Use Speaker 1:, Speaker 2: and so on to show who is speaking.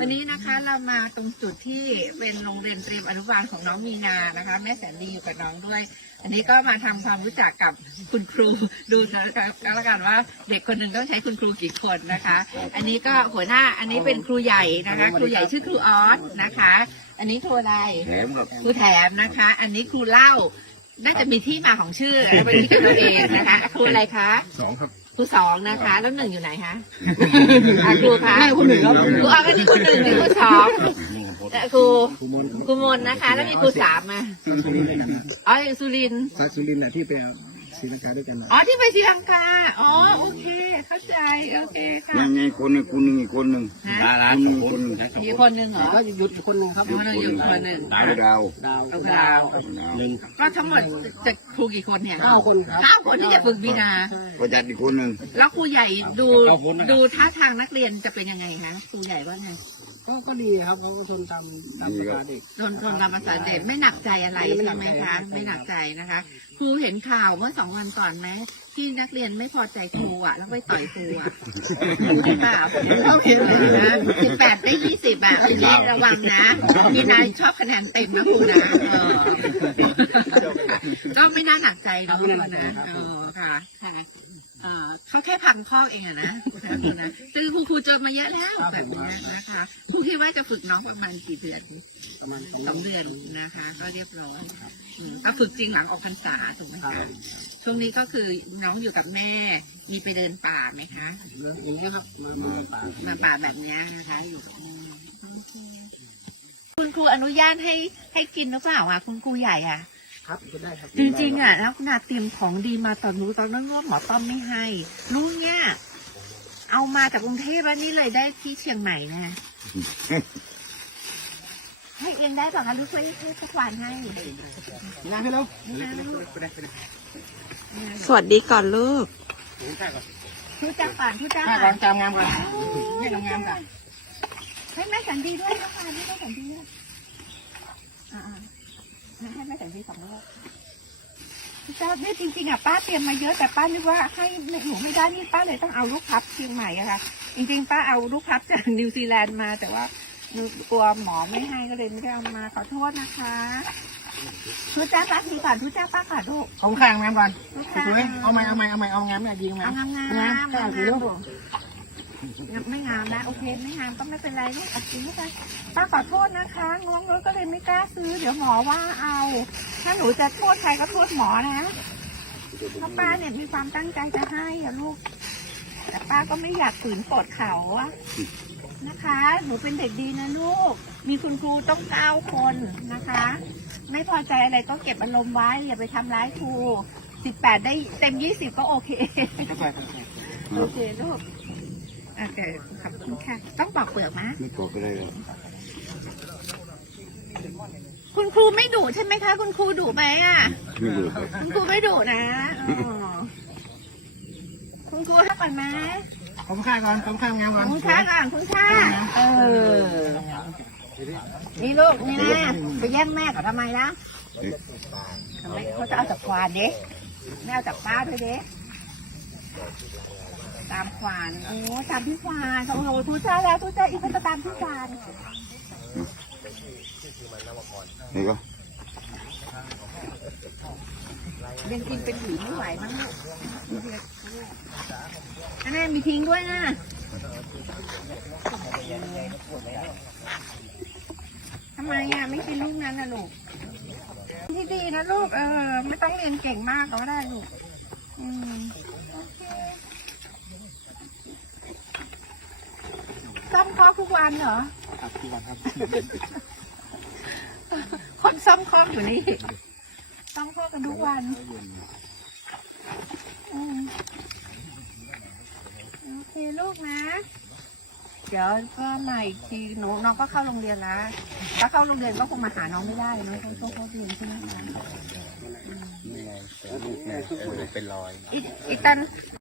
Speaker 1: วันนี้นะคะเรามาตรงจุดที่เป็นโรงเรียนเตรียมอนุบาลของน้องมีนานะคะ แม่แสนดีอยู่กับน้องด้วย อันนี้ก็มาทำความรู้จักกับคุณครูดูนะครับแล้วกันว่าเด็กคนหนึ่งต้องใช้คุณครูกี่คนนะคะ อันนี้ก็หัวหน้าอันนี้เป็นครูใหญ่นะคะ ครูใหญ่ชื่อครูออสนะคะ อันนี้ครูอะไร
Speaker 2: แถมครับ
Speaker 1: ครูแถมนะคะ อันนี้ครูเล่าน่าจะมีที่มาของชื่อแล้วเป็นที่กันตัวเองนะคะ ครูอะไรคะ
Speaker 2: สองครับ
Speaker 1: ครูสองนะคะ แล้วหนึ่งอยู่ไหนคะอะครูคะครูหนึ่งครูเอากันนี่ครูหนึ่งนี่ครูสองแต่ครูครูมนนะคะ แล้วมีครูสามมาอ๋ออยู่สุรินทร์
Speaker 3: ซาสุรินทร์น่ะที่ไปเอา ศรีลังกาด้วยกันน่ะ
Speaker 1: อ๋อที่ไปศรีลังกา อ๋อโอเค เข้าใจ โอเคค่ะ
Speaker 2: ยังไงคนหนึ่งคนหนึ่งอีกคนหนึ่ง
Speaker 1: ฮะ
Speaker 2: คนหนึ่งคนหนึ่ง
Speaker 1: มีคนหนึ่งเหรอ
Speaker 3: ก็หยุดอีกคนหนึ่งครับ
Speaker 1: มีคนหนึ่งอยู่คนหนึ่ง
Speaker 2: ดาวดาว
Speaker 3: ดาว
Speaker 1: เอาดาว
Speaker 3: หนึ่ง
Speaker 1: ก็ทั้งหมดจะครูกี่คนเนี่ย
Speaker 3: เก้าคนครับ
Speaker 1: เก้าคนที่จะฝึกวินา
Speaker 2: ก็จัดอีกคนหนึ่ง
Speaker 1: แล้วครูใหญ่ดูดูท่าทางนักเรียนจะเป็นยังไงคะครูใหญ่ว่าไง
Speaker 3: ก็ก็ดีครับเขาก็ทนตามตามภาษาเด็ก
Speaker 1: โดนโดนตามภาษาเด็กไม่หนักใจอะไรใช่ไหมคะไม่หนักใจนะคะครูเห็นข่าวเมื่อสองวันก่อนไหมที่นักเรียนไม่พอใจครูอะ แล้วไปต่อยครูอะใช่เปล่าเขาเห็นเลยนะสิบแปดได้ยี่สิบแบบนี้ระวังนะมีนายชอบคะแนนเต็มนะครูนะเออก็ไม่น่าหนักใจเนอะนะเออค่ะค่ะเออเขาแค่พังข้อเองอะนะนะซึ่ง ครูครูเจอมาเยอะแล้วแบบเนี้ยนะคะครูคิดว่าจะฝึกน้องประมาณกี่เดือน
Speaker 3: ประมาณสอง
Speaker 1: สองเดือนนะคะ ก็เรียบร้อยอืมก็ฝึกจริงหลังออกพรรษาถูกไหมคะช่วงนี้ก็คือน้องอยู่กับแม่ มีไปเดินป่าไหมคะ
Speaker 3: เรื่องอย่างเงี้ยครับมามาป่า
Speaker 1: มาป่าแบบเนี้ยนะคะอยู่กับแม่คุณครูอนุญาตให้ให้กินหรือเปล่าอะคุณครูใหญ่อะ
Speaker 3: ครับก็ได้ครับ
Speaker 1: จริงๆอะแล้วขนาดเตรียมของดีมาตอนนู้นตอนนั้นว่าหมอต้อมไม่ให้รู้เนี่ย เอามาจากกรุงเทพแล้วนี่เลยได้ที่เชียงใหม่นะให้เองได้ป่ะคะหรือช่วยให้สักวันให้
Speaker 3: งานพี่ลูก
Speaker 4: สวัสดีก่อนลูก
Speaker 1: ทุจ้าป่านทุจ้า
Speaker 3: งานจำงานก่อนให้ทำงานก่อน
Speaker 1: ให้แม่สันดีด้วยนะคะให้แม่สันดีด้วยอ่าๆให้แม่สันดีสองรอบ ทุจ้าเนี่ยจริงๆอะป้าเตรียมมาเยอะแต่ป้านึกว่าให้หนูไม่ได้นี่ป้าเลยต้องเอาลูกพับเชียงใหม่อะค่ะจริงๆป้าเอาลูกพับจากนิวซีแลนด์มาแต่ว่ากลัวหมอไม่ให้ก็เลยไม่ได้เอามาขอโทษนะคะทุจ้าป้าทีก่อนทุจ้าป้าก่อนลูก
Speaker 3: ของข้างงานก่อน
Speaker 1: ทุจ้า
Speaker 3: สวยเอาไหมเอาไหมเอาไหมเอางานไม่ยิงไหม
Speaker 1: เอางามงาม
Speaker 3: งาน
Speaker 1: งาม
Speaker 3: ข้างพี่ลูก
Speaker 1: ไม่งามนะโอเคไม่งามก็ไม่เป็นไรลูกอัดกินไม่เป็นไรป้าขอโทษนะคะงวงรถก็เลยไม่กล้าซื้อ เดี๋ยวหมอว่าเอา ถ้าหนูจะโทษใครก็โทษหมอนะเพราะป้าเนี่ยมีความตั้งใจจะให้อะลูก แต่ป้าก็ไม่อยากฝืนกดเขาอะนะคะ หนูเป็นเด็กดีนะลูก มีคุณครูต้องเก้าคนนะคะ ไม่พอใจอะไรก็เก็บอารมณ์ไว้อย่าไปทำร้ายครูสิบแปดได้เต็มยี่สิบก็โอเค โอเคลูก โอเคขอบคุณค่ะ ต้องปอกเปลือกมะ
Speaker 2: ไม่ตกอะไรเลย
Speaker 1: คุณครูไม่ดุใช่ไหมคะ คุณครูดุไหมอะ
Speaker 2: ไม่ดูครับ
Speaker 1: คุณครูไม่ดุนะอ๋อคุณครูให้ก่อนไหม
Speaker 3: ผมข้างก่อนผมข้างงานก่อน
Speaker 1: คุณค่าก่อนคุณค่าเออ นี่ลูกนี่นะไปแย่งแม่เขาทำไมนะทำไมเขาจะเอาจากควานเด็กไม่เอาจากป้าด้วยเด็ก ตามควาน โอ้ตามพี่ควานโอ้โหทุจ้าแล้วทุจ้าอีกคนจะตามพี่ควาน
Speaker 2: นี่ก็
Speaker 1: ยังกินเป็นหวีไม่ไหวมั้งลูกอันนี้มีทิ้งด้วยนะทำไมอะไม่กินลูกนั้นนะลูก ที่ดีนะลูก เออ ไม่ต้องเรียนเก่งมากก็ได้ลูก อืมโอเค ซ่อมคอกทุกวันเหรอ
Speaker 3: ครับที่วันครับ
Speaker 1: คนซ่อมคอกอยู่นี่ซ่อมคอกกันทุกวันอืมโอเคลูกนะ เดี๋ยวก็มาอีกทีหนูน้องก็เข้าโรงเรียนแล้วถ้าเข้าโรงเรียนก็คงมาหาน้องไม่ได้เนอะต้องต้องเข้าเรียนใช่ไหมคะ
Speaker 3: เป็นรอย
Speaker 1: อีกอีกตัน